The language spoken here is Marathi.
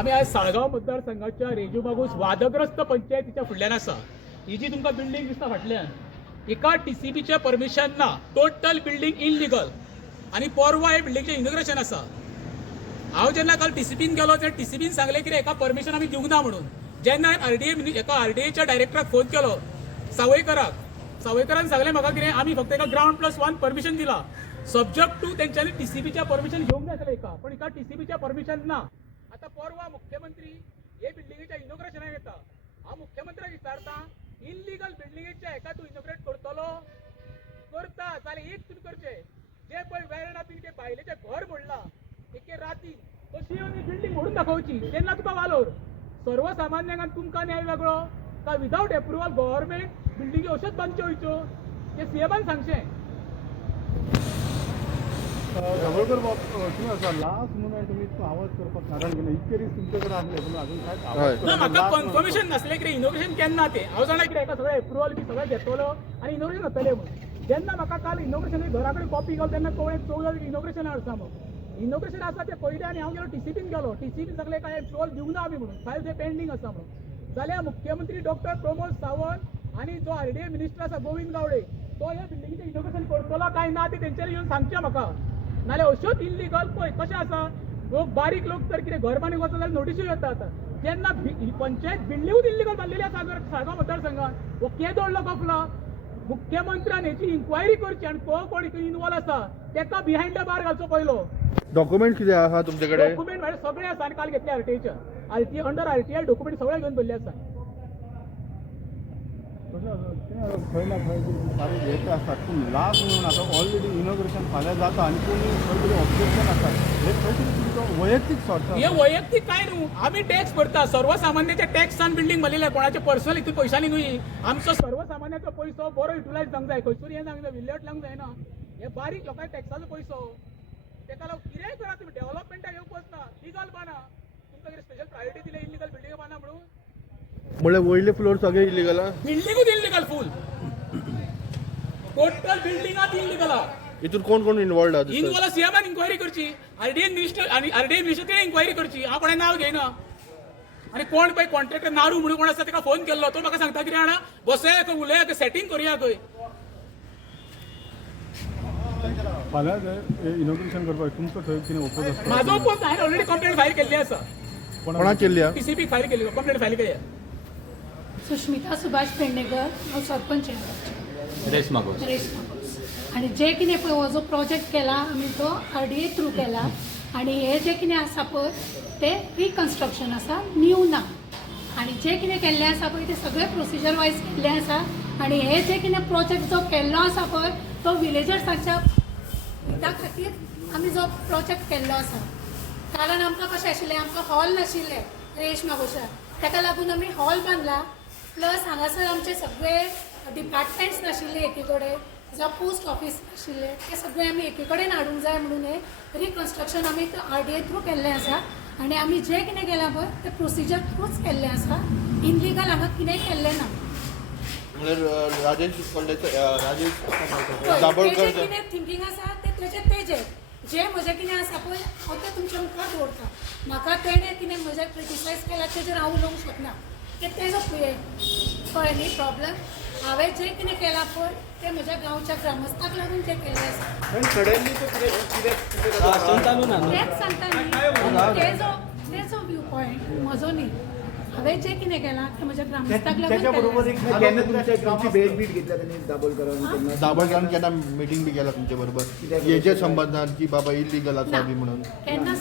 आम्ही आज साळगांव मतदारसंघाच्या रेजूबागूस वादग्रस्त पंचायतीच्या फुडल्यान आसा. ही जी तुमकां बिल्डींग दिसता फाटल्यान, एका टीसीबीच्या परमिशन ना, टोटल बिल्डींग इनलिगल. आणि परवा हे बिल्डींगचें इनॉग्रेशन आसा. हांव जेन्ना काल टीसीबीन गेलो तेन्ना टीसीबीन सांगलें की एका परमिशन आमी दिवंक ना म्हणून. जेन्ना एका आरडीएच्या डायरेक्टराक फोन केलो सावयकरान सांगलें म्हाका कितें आमी फक्त एका ग्राउंड+1 परमिशन दिला. सब्जेक्ट टू तेंच्यांनी टीसीबीच्या परमिशन घेवंक जाय आसलें एका, पण एका टीसीबीच्या परमिशन ना. आता परवा मुख्यमंत्री हे बिल्डिंगेच्या इनॉग्रेशनाक येता. हांव मुख्यमंत्र्याक विचारता, इनलिगल बिल्डिंगेच्या एका तूं इनॉग्रेट करतलो? करता जाल्यार एक तुमी करचें. जे पळय वेळेना तुमी बायलेचें घर मोडलां एके राती, तशी येवन ही बिल्डींग मोडून दाखोवची. तेन्ना तुका वालोर. सर्वसामान्यांक तुमकां न्याय वेगळो काय विदाउट एप्रुवल गव्हर्नमेंट बिल्डिंगी अश्योच बांदच्यो वयच्यो? हे सीएमान सांगचें. दाभोळकर तुम्ही असा लास्ट मुमेंट तुम्ही आवाज करपाक नारायण गेले इतके दीस तुमचे कडेन आसले पण अजून काय आवाज ना म्हाका कन्फर्मेशन नासलें कितें इनॉग्रेशन केन्ना तें. हांव जाणा कितें एका सगळें एप्रुवल बी सगळें घेतलो आनी इनॉग्रेशन जातलें म्हणून. जेन्ना म्हाका काल इनॉग्रेशन घरा कडेन कॉपी गेलो तेन्ना कळ्ळें 14 इनॉग्रेशन आसा म्हणून. इनॉग्रेशन आसा तें पयलें आनी हांव गेलो टीसीबीन गेलो. टीसीबीन सांगलें काय एप्रुवल दिवंक ना आमी म्हणून, फायल ते पेंडींग आसा म्हणून. जाल्यार मुख्यमंत्री डॉक्टर प्रमोद सावंत आनी जो आरडीए मिनिस्टर आसा गोविंद गावडे, तो ह्या बिल्डिंगेचें इनॉग्रेशन करतलो काय ना ते तेंच्यांनी येवन सांगचें म्हाका. नाल्यार अश्योच इनलिगल पळय कशें आसा. लोक बारीक लोक तर कितें घर बांदूंक वचत जाल्यार नोटीसूय येता आतां. जेन्ना पंचायत बिल्डिंगूच इनलिगल बांदलेली आसा साळगांव मतदारसंघात, हो केदोडलो गफला. मुख्यमंत्र्यान हेची इन्क्वायरी करची आनी तो कोण इनवॉल्व आसा तेका बिहायंड द बार घालचो पयलो. डॉक्युमेंट कितें आहा तुमचे कडेन? डॉक्युमेंट म्हणजे सगळे आसा आनी काल घेतले आरटीआयच्या. अंडर आरटीआय डॉक्युमेंट सगळे घेवन दवरले आसा. खंय ना खंय सारे हेच आसतात पूण लास्ट म्हणून आतां ऑलरेडी इनॉग्रेशन फाल्यां जाता आनी कोणी खंय तरी ऑब्जेक्शन आसता. हे खंय तरी तुमचो वैयक्तीक सॉर्ट. हे वैयक्तीक काय न्हू, आमी टॅक्स भरता. सर्वसामान्याच्या टॅक्सान बिल्डिंग बांदलेले, कोणाचे पर्सनल इतू पयशांनी न्हू. आमचो सर्वसामान्याचो पयसो बरो युटिलायज जावंक जाय. खंयसर हें जावंक जाय, विल्लेवाट लावंक जायना. हे बारीक लोकांचे टॅक्साचो पयसो तेका लागून कितेंय करा तुमी. डेव्हलपमेंटाक येवंक वचना, लिगल बांदा. तुमकां कितें स्पेशल प्रायोरिटी दिले इनलिगल बिल्डिंग बांदा म्हणून? म्हळ्यार वयले फ्लोर सगळे इलिगल आहा? बिल्डिंगूच इनलिगल फूल. टोटल बिल्डिंगात इनलिगल आहा. हितून कोण कोण इन्वॉल्ड आहा? इनवॉल्व सीएमान इन्क्वायरी करची, आरडीए मिनिस्टर इन्क्वायरी करची. हांव कोणें नांव घेयना. आनी कोण पळय कॉन्ट्रॅक्टर नारू म्हणून कोण आसा ताका फोन केल्लो, तो म्हाका सांगता कितें जाणा, बसया खंय उलया सेटींग करुया खंय. फाल्यां इनॉग्रेशन करपाक तुमचो थंय कितें ओपोज आसता? म्हाजो ओपोज हांवें ऑलरेडी कंप्लेंट फायल केल्ली आसा. कोणा केल्ली आहा? टीसीबी फायल केल्ली, कंप्लेंट फायल केली. सुष्मिता सुभाष पेडणेकर, हांव सरपंच रेशमा आणि जे कितें पळय हो जो प्रोजेक्ट केला आमी तो आरडीए थ्रू केला. आणि हे जे कितें आसा पळय ते रिकन्स्ट्रक्शन आसा, न्यू ना. आणि जे कितें केल्लें आसा पळय ते सगळे प्रोसिजर वायज केल्लें आसा. आणि हे जे कितें प्रोजेक्ट जो केल्लो आसा पळय तो विलेजर्सांच्या हिता खातीर आमी जो प्रोजेक्ट केल्लो आसा. कारण आमकां कशें आशिल्लें, आमकां हॉल नाशिल्ले रेशमा गोशा, ताका लागून आमी हॉल बांदला. प्लस हांगासर आमचे सगळे डिपार्टमेंट्स नाशिल्ले एकी कडेन, जावं पोस्ट ऑफिस आशिल्ले, ते सगळे आमी एकी कडेन हाडूंक जाय म्हणून हे रिकन्स्ट्रक्शन आमी आरडीए थ्रू केल्लें आसा. आनी आमी जें कितें केलां पळय तें प्रोसिजर थ्रूच केल्लें आसा. इनलिगल हांगा कितेंय केल्लें ना. राजेश तेजें कितें थिंकींग आसा तेजें जे म्हजें कितें आसा पळय हांव तें तुमच्या मुखार दवरता. म्हाका तेणें कितें म्हजें क्रिटिसायज केलां तेजेर हांव उलोवंक शकना. तेजो कळ्ळें न्ही प्रॉब्लम. हांवें जें कितें केलां पळय तें म्हज्या गांवच्या ग्रामस्थाक लागून जें केल्लें आसा तेंच सांगता न्ही. तेजो व्यू पॉयंट म्हजो न्ही. हांवें जें कितें केलां तें म्हज्या ग्रामस्थाक लागून दाबोळकरान केन्ना मिटींग बी केला तुमचे बरोबर हेजे संबंधान की बाबा इलिगल आसा बी म्हणून? केन्नाच